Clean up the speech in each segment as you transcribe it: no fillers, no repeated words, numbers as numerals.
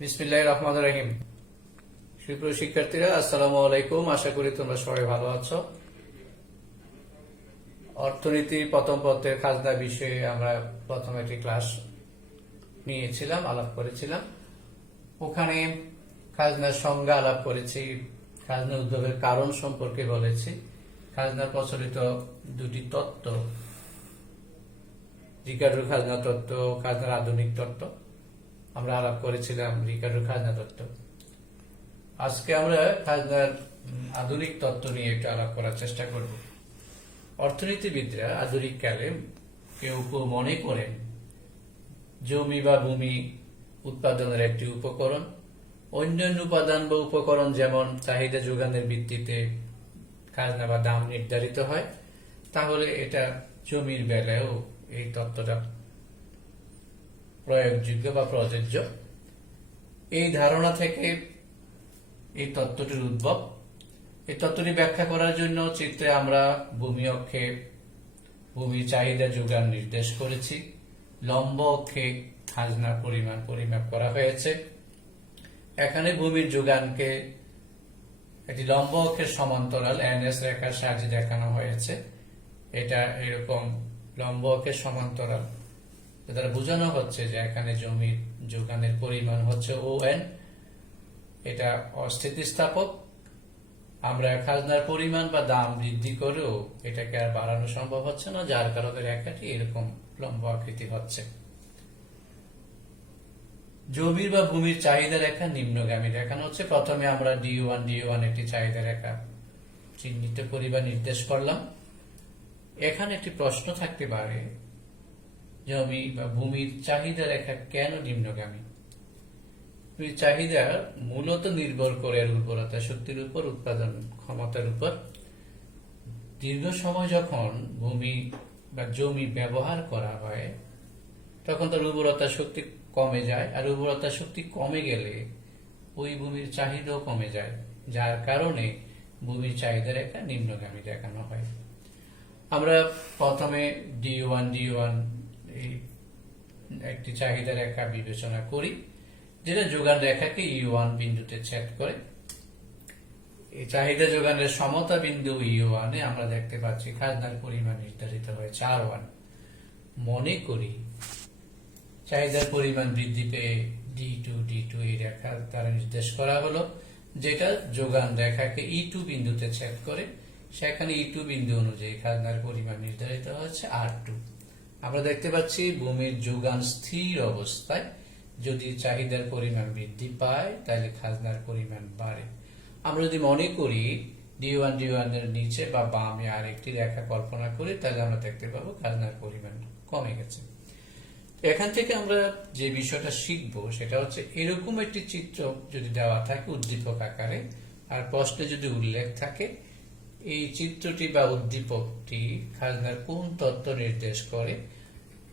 বিসমিল্লাহির রহমানির রহিম। সুপ্রিয় শিক্ষার্থীরা, আসসালামু আলাইকুম। আশা করি তোমরা সবাই ভালো আছো। অর্থনীতি প্রথম পত্রের খাজনা বিষয়ে আমরা প্রথম একটি ক্লাস নিয়েছিলাম, আলাপ করেছিলাম। ওখানে খাজনার সংজ্ঞা আলাপ করেছি, খাজনা উদ্ভবের কারণ সম্পর্কে বলেছি, খাজনার প্রচলিত দুটি তত্ত্ব, রিকার্ডোর খাজনা তত্ত্ব, খাজনার আধুনিক তত্ত্ব আমরা আলাপ করেছিলাম। রিকার্ডোর খাজনা তত্ত্ব। আজকে আমরা খাজনার আধুনিক তত্ত্ব নিয়ে একটু আলাপ করার চেষ্টা করব। অর্থনীতিবিদরা আধুনিক কালে কেউ মনে করেন জমি বা ভূমি উৎপাদনের একটি উপকরণ, অন্যান্য উপাদান বা উপকরণ যেমন চাহিদা যোগানের ভিত্তিতে খাজনা বা দাম নির্ধারিত হয়, তাহলে এটা জমির বেলায়ও এই তত্ত্বটা প্রয়োগযোগ্য বা প্রযোজ্য। এই ধারণা থেকে এই তত্ত্বটির উদ্ভব। এই তত্ত্বটি ব্যাখ্যা করার জন্য চিত্রে আমরা ভূমি অক্ষে ভূমির চাহিদা যোগান নির্দেশ করেছি, লম্ব অক্ষে খাজনার পরিমাণ পরিমাপ করা হয়েছে। এখানে ভূমির যোগানকে একটি লম্ব অক্ষের সমান্তরাল এনএস রেখার সাহায্যে দেখানো হয়েছে। এটা এরকম লম্ব অক্ষের সমান্তরাল, দ্বারা বোঝানো হচ্ছে যে এখানে জমির যোগানের পরিমাণ হচ্ছে ON। এটা অস্থিতিস্থাপক। আমরা খাজনার পরিমাণ বা দাম বৃদ্ধি করেও এটাকে আর বাড়ানো সম্ভব হচ্ছে না, যার কারণে রেখাটি এরকম লম্ব আকৃতি হচ্ছে। জমির বা ভূমির চাহিদা রেখা নিম্নগামী দেখানো হচ্ছে। প্রথমে আমরা D1 একটি চাহিদা রেখা চিহ্নিত করি বা নির্দেশ করলাম। এখানে একটি প্রশ্ন থাকতে পারে, জমি বা ভূমির চাহিদা রেখা কেন নিম্নগামী? চাহিদা মূলত নির্ভর করে উর্বরতা শক্তির উপর, উৎপাদন ক্ষমতার উপর। দীর্ঘ সময় যখন ভূমি বা জমি ব্যবহার করা হয় তখন তার উর্বরতা শক্তি কমে যায়, আর উর্বরতা শক্তি কমে গেলে ওই ভূমির চাহিদাও কমে যায়, যার কারণে ভূমির চাহিদা রেখা নিম্নগামী দেখানো হয়। আমরা প্রথমে D1 এই একটি চাহিদা রেখা বিবেচনা করি, যেটা যোগান রেখাকে E1 বিন্দুতে ছেদ করে। এই চাহিদা যোগানের সমতা বিন্দু E1 এ আমরা দেখতে পাচ্ছি খাজনার পরিমাণ নির্ধারিত হয়েছে R1। মনে করি চাহিদার পরিমাণ বৃদ্ধি পেয়ে D2 এই রেখা দ্বারা নির্দেশ করা হলো, যেটা যোগান রেখাকে E2 বিন্দুতে ছেদ করে। সেখানে E2 বিন্দু অনুযায়ী খাজনার পরিমাণ নির্ধারিত হচ্ছে R2। আমরা দেখতে পাচ্ছি ভূমির যোগান স্থির অবস্থায় যদি চাহিদার পরিমাণ বৃদ্ধি পায় তাহলে খাজনার পরিমাণ বাড়ে। আমরা যদি মনে করি D1 এর নিচে বা বামে আরেকটি রেখা কল্পনা করি, তাহলে আমরা দেখতে পাবো খাজনার পরিমাণ কমে গেছে। এখান থেকে আমরা যে বিষয়টা শিখবো সেটা হচ্ছে, এরকম একটি চিত্র যদি দেওয়া থাকে উদ্দীপক আকারে আর প্রশ্নে যদি উল্লেখ থাকে, এই চিত্রটি বা উদ্দীপকটি খাজনার কোন তত্ত্ব নির্দেশ করে,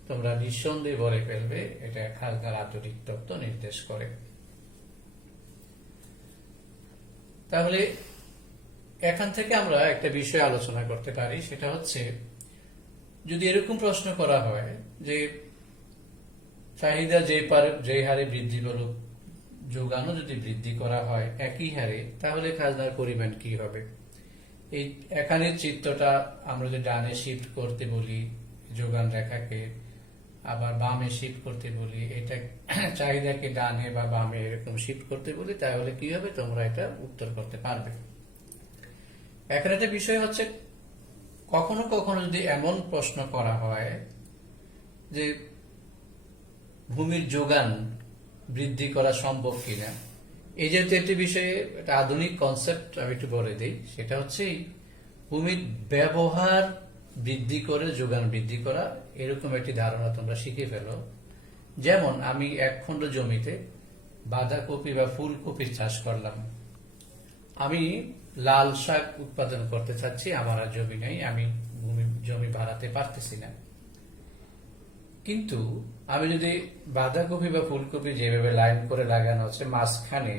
তোমরা নিঃসন্দেহে বলে ফেলবে এটা খাজনার আধুনিক তত্ত্ব নির্দেশ করে। তাহলে এখান থেকে আমরা একটা বিষয় আলোচনা করতে পারি, সেটা হচ্ছে যদি এরকম প্রশ্ন করা হয় যে চাহিদা যে হারে বৃদ্ধি পেল, যোগানও যদি বৃদ্ধি করা হয় একই হারে, তাহলে খাজনার পরিমাণ কি হবে? এই এখানে চিত্রটা আমরা যদি ডানে শিফট করতে বলি যোগান রেখাকে, আবার বামে শিফট করতে বলি, এটা চাহিদাকে ডানে বা বামে এরকম শিফট করতে বলি, তাহলে কি হবে তোমরা এটা উত্তর করতে পারবে। এখানে একটা বিষয় হচ্ছে, কখনো কখনো যদি এমন প্রশ্ন করা হয় যে ভূমির যোগান বৃদ্ধি করা সম্ভব কিনা, এই যেহেতু একটি বিষয়ে একটা আধুনিক কনসেপ্ট আমি একটু বলে দিই, সেটা হচ্ছে ভূমির ব্যবহার বৃদ্ধি করে যোগান বৃদ্ধি করা, এরকম একটি ধারণা তোমরা শিখে ফেলো। যেমন আমি এক খণ্ড জমিতে বাঁধাকপি বা ফুলকপির চাষ করলাম। আমি লাল শাক উৎপাদন করতে চাচ্ছি, আমার আর জমি নেই, আমি জমি বাড়াতে পারতেছি না। কিন্তু আমি যদি বাঁধাকপি বা ফুলকপি যেভাবে লাইন করে লাগানো হচ্ছে, মাঝখানে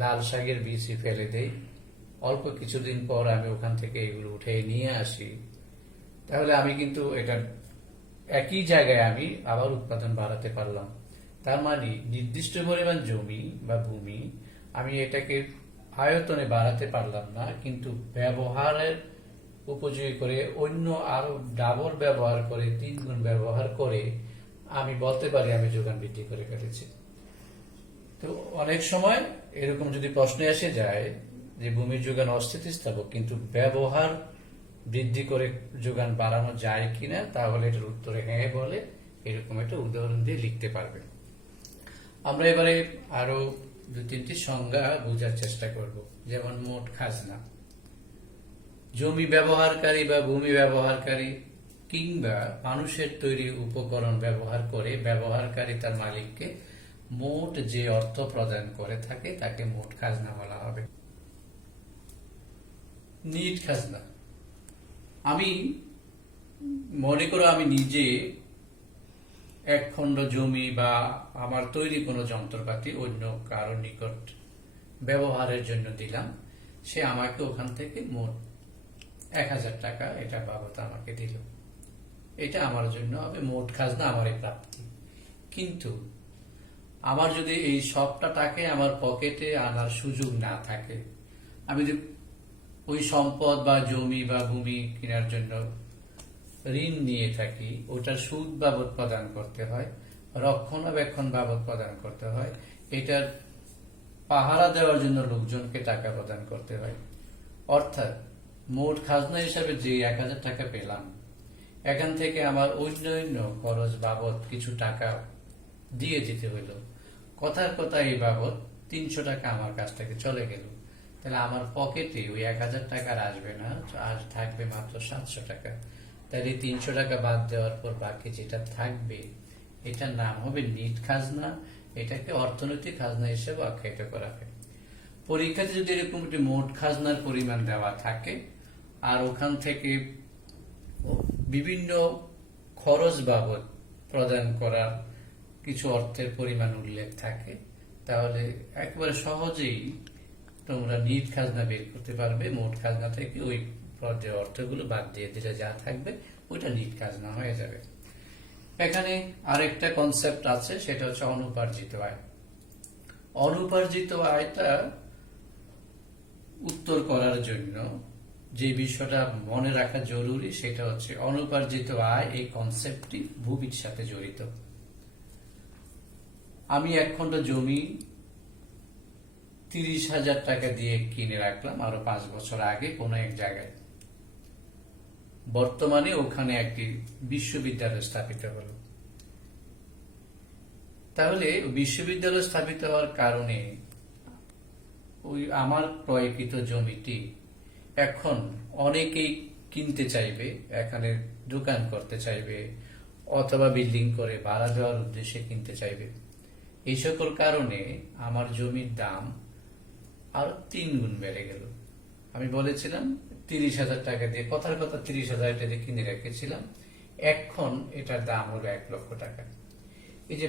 লাল শাকের বীজ ফেলে দেই, অল্প কিছুদিন পর আমি ওখান থেকে এগুলো উঠে নিয়ে আসি, তাহলে আমি কিন্তু এটা একই জায়গায় আমি আবার উৎপাদন বাড়াতে পারলাম। তার মানে নির্দিষ্ট পরিমাণ জমি বা ভূমি আমি এটাকে আয়তনে বাড়াতে পারলাম না, কিন্তু ব্যবহারের উপযোগী করে অন্য আরো ডাবল ব্যবহার করে 3 গুণ ব্যবহার করে আমি বলতে পারি আমি যোগান বৃদ্ধি করে ফেলেছি। তো অনেক সময় এরকম যদি প্রশ্ন এসে যায় যে ভূমির যোগান অস্থিতিস্থাপক কিন্তু ব্যবহার বৃদ্ধি করে যোগান বাড়ানো যায় কিনা, তাহলে এটার উত্তরে হ্যাঁ বলে এরকম একটা উদাহরণ দিয়ে লিখতে পারবে। আমরা এবারে আরো 2-3টি সংজ্ঞা বোঝার চেষ্টা করব। যেমন মোট খাজনা, জমি ব্যবহারকারী বা ভূমি ব্যবহারকারী কিংবা মানুষের তৈরি উপকরণ ব্যবহার করে ব্যবহারকারী তার মালিককে মোট যে অর্থ প্রদান করে থাকে তাকে মোট খাজনা বলা হবে। নিট খাজনা, আমি মনে করো আমি নিজে এক খণ্ড জমি বা আমার তৈরি কোনো যন্ত্রপাতি অন্য কারো নিকট ব্যবহারের জন্য দিলাম, সে আমাকে ওখান থেকে মোট 1000 টাকা এটা বাবদ আমাকে দিল, এটা আমার জন্য হবে মোট খাজনা, আমারই প্রাপ্তি। কিন্তু আমার যদি এই সবটা টাকা আমার পকেটে আনার সুযোগ না থাকে, আমি যদি ওই সম্পদ বা জমি বা ভূমি কেনার জন্য ঋণ নিয়ে থাকি, ওটার সুদ বাবদ প্রদান করতে হয়, রক্ষণাবেক্ষণ বাবদ প্রদান করতে হয়, এটার পাহারা দেওয়ার জন্য লোকজনকে টাকা প্রদান করতে হয়। অর্থাৎ মোট খাজনা হিসাবে যে 1000 টাকা পেলাম, এখান থেকে আমার অন্যান্য খরচ বাবদ কিছু টাকা দিয়ে দিতে হইল। কথার কথা এই বাবদ 300 টাকা আমার কাছ থেকে চলে গেল, তাহলে আমার পকেটে ওই 1000 টাকা আর আসবে না, আর থাকবে মাত্র 700 টাকা। তাহলে 300 টাকা বাদ দেওয়ার পর বাকি যেটা থাকবে এটার নাম হবে নিট খাজনা। এটাকে অর্থনৈতিক খাজনা হিসেবে আখ্যায়িত করা হয়। পরীক্ষাতে যদি এরকম একটি মোট খাজনার পরিমাণ দেওয়া থাকে আর ওখান থেকে বিভিন্ন খরচ বাবদ প্রদান করার কিছু অর্থের পরিমাণ উল্লেখ থাকে, তাহলে একেবারে সহজেই তোমরা নিট খাজনা বের করতে পারবে। মোট খাজনা থেকে ওই পর্যায়ে অর্থগুলো বাদ দিয়ে দিলে যা থাকবে ওইটা নিট খাজনা হয়ে যাবে। এখানে আরেকটা কনসেপ্ট আছে, সেটা হচ্ছে অনুপার্জিত আয়। অনুপার্জিত আয়টা উত্তর করার জন্য যে বিষয়টা মনে রাখা জরুরি সেটা হচ্ছে অনুপার্জিত আয় এই কনসেপ্টটি ভূমির সাথে জড়িত। আমি এক খণ্ড জমি 30,000 টাকা দিয়ে কিনে রাখলাম আরো 5 বছর আগে কোন এক জায়গায়, বর্তমানে ওখানে একটি বিশ্ববিদ্যালয় স্থাপিত হলো। তাহলে বিশ্ববিদ্যালয় স্থাপিত হওয়ার কারণে ওই আমার ক্রয়কৃত জমিটি এখন অনেকেই কিনতে চাইবে, এখানে দোকান করতে চাইবে অথবা বিল্ডিং করে ভাড়া দেওয়ার উদ্দেশ্যে কিনতে চাইবে। এই সকল কারণে আমার জমির দাম আরো 3 গুণ বেড়ে গেল। আমি বলেছিলাম 30,000 টাকা দিয়ে, কথার কথা 30,000 টাকা দিয়ে কিনে রেখেছিলাম, এখন এটার দাম হলো 1 লক্ষ টাকা। এই যে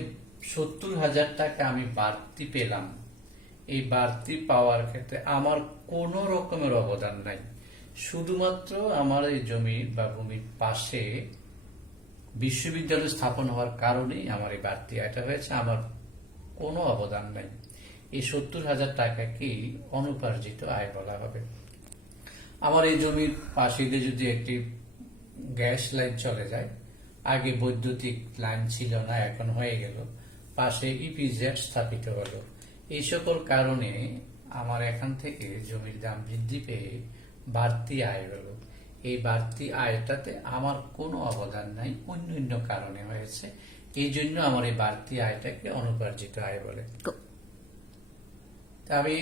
70,000 টাকা আমি বাড়তি পেলাম, এই বাড়তি পাওয়ার ক্ষেত্রে আমার কোন রকমের অবদান নাই। শুধুমাত্র আমার এই জমি বা ভূমির পাশে বিশ্ববিদ্যালয় স্থাপন হওয়ার কারণেই আমার এই বাড়তি আয়টা হয়েছে, আমার কোনো অবদান নাই। এই 70,000 টাকাকেই অনুপার্জিত আয় বলা হবে। আমার এই জমির পাশে দিয়ে যদি একটি গ্যাস লাইন চলে যায়, আগে বৈদ্যুতিক লাইন ছিল না, এখন হয়ে গেল, পাশে ইপিজেড স্থাপিত হলো, এই সকল কারণে আমার এখান থেকে জমির দাম বৃদ্ধি পেয়ে বাড়তি আয় হলো। এই বাড়তি আয়টাতে আমার কোনো অবদান নাই, অন্য কারণে হয়েছে, এই জন্য আমার এই বাড়তি আয়টাকে অনুপার্জিত আয় বলে। আমি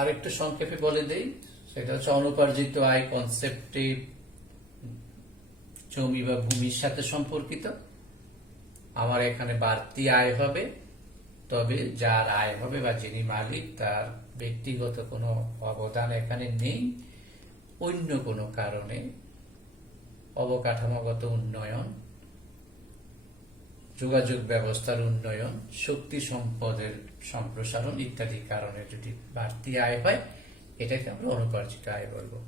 আরেকটু সংক্ষেপে বলে দেই, সেটা হচ্ছে অনুপার্জিত আয় কনসেপ্টটি জমি বা ভূমির সাথে সম্পর্কিত। আমার এখানে বাড়তি আয় হবে, তবে যার আয় হবে বা যিনি মালিক তার ব্যক্তিগত কোনো অবদান এখানে নেই, অন্য কোনো কারণে অবকাঠামোগত উন্নয়ন, যোগাযোগ ব্যবস্থার উন্নয়ন, শক্তি সম্পদের সম্প্রসারণ ইত্যাদি কারণে যদি বাড়তি আয় হয়, এটাকে আমরা অনুপার্জিত আয় বলবো।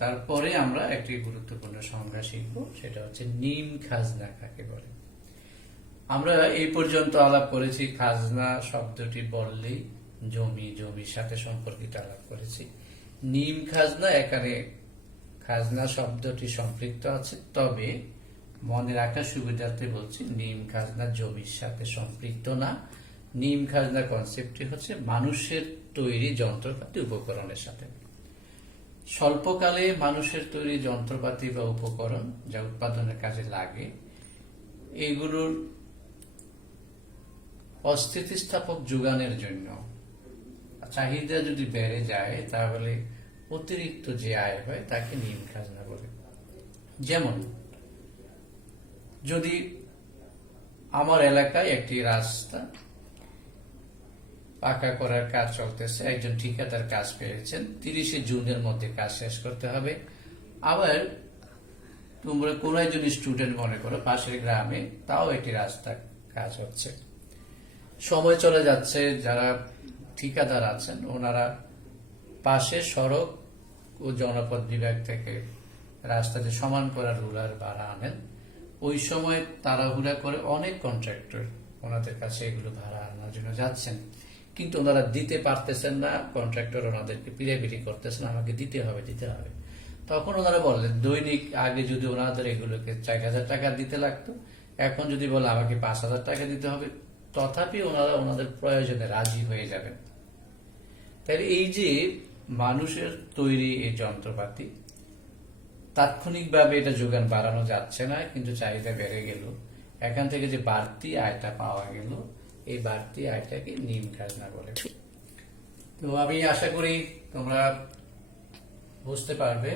তারপরে আমরা একটি গুরুত্বপূর্ণ সংজ্ঞা শিখব, সেটা হচ্ছে নিম খাজনা কাকে বলে। আমরা এই পর্যন্ত আলাপ করেছি খাজনা শব্দটি বললেই জমির সাথে সম্পর্কিত আলাপ করেছি। নিম খাজনা, এখানে খাজনা শব্দটি সম্পৃক্ত আছে, তবে মনে রাখার সুবিধার্থে বলছি নিম খাজনা জমির সাথে সম্পৃক্ত না। নিম খাজনা কনসেপ্টটি হচ্ছে মানুষের তৈরি যন্ত্রপাতি উপকরণের সাথে। স্বল্পকালে মানুষের তৈরি যন্ত্রপাতি বা উপকরণ যা উৎপাদনের কাজে লাগে, এইগুলোর অস্থিতিস্থাপক যোগানের জন্য চাহিদা যদি বেড়ে যায়, তাহলে অতিরিক্ত যে আয় হয় তাকে নিম খাজনা বলে। যেমন যদি আমার এলাকায় একটি রাস্তা পাকা করার কাজ চলতেছে, একজন ঠিকাদার কাজ পেয়েছেন, 30শে জুনের মধ্যে কাজ শেষ করতে হবে। আবার তোমরা কোন একজন স্টুডেন্ট মনে করো পাশের গ্রামে, তাও একটি রাস্তা কাজ হচ্ছে, সময় চলে যাচ্ছে, যারা ঠিকাদার আছেন ওনারা পাশে সড়ক ও জনপদ বিভাগ থেকে রাস্তাটি সমান করার রুলার ভাড়া আনেন। ওই সময় তাড়াহুড়া করে অনেক কন্ট্রাক্টর ওনাদের কাছে এগুলো ভাড়া আনার জন্য যাচ্ছেন, কিন্তু ওনারা দিতে পারতেছেন না, কন্ট্রাক্টর ওনাদেরকে পিড়াপিড়ি করতেছেন, আমাকে দিতে হবে। তখন ওনারা বললেন দৈনিক আগে যদি ওনাদের এগুলোকে 4,000 টাকা দিতে লাগতো, এখন যদি বলে আমাকে 5,000 টাকা দিতে হবে, তথাপি ওনারা ওনাদের প্রয়োজনে রাজি হয়ে যাবেন। তাই এই যে মানুষের তৈরি এই যন্ত্রপাতি, তাৎক্ষণিকভাবে এটা যোগান বাড়ানো যাচ্ছে না, কিন্তু চাহিদা বেড়ে গেল, এখান থেকে যে বাড়তি আয়টা পাওয়া গেল, এই বাড়তি আয়টাকে নিম খাজনা বলে। তো আমি আশা করি তোমরা বুঝতে পারবে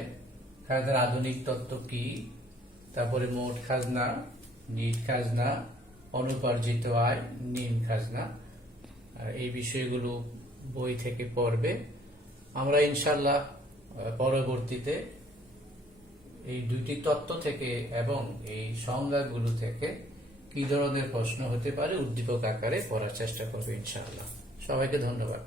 খাজনার আধুনিক তত্ত্ব কি, তারপরে মোট খাজনা, নিট খাজনা, অনুপার্জিত আয়, নিম খাজনা, এই বিষয়গুলো বই থেকে পড়বে। আমরা ইনশাল্লাহ পরবর্তীতে এই দুইটি তত্ত্ব থেকে এবং এই সংজ্ঞাগুলো থেকে কি ধরনের প্রশ্ন হতে পারে উদ্দীপক আকারে পড়ার চেষ্টা করবে ইনশাআল্লাহ। সবাইকে ধন্যবাদ।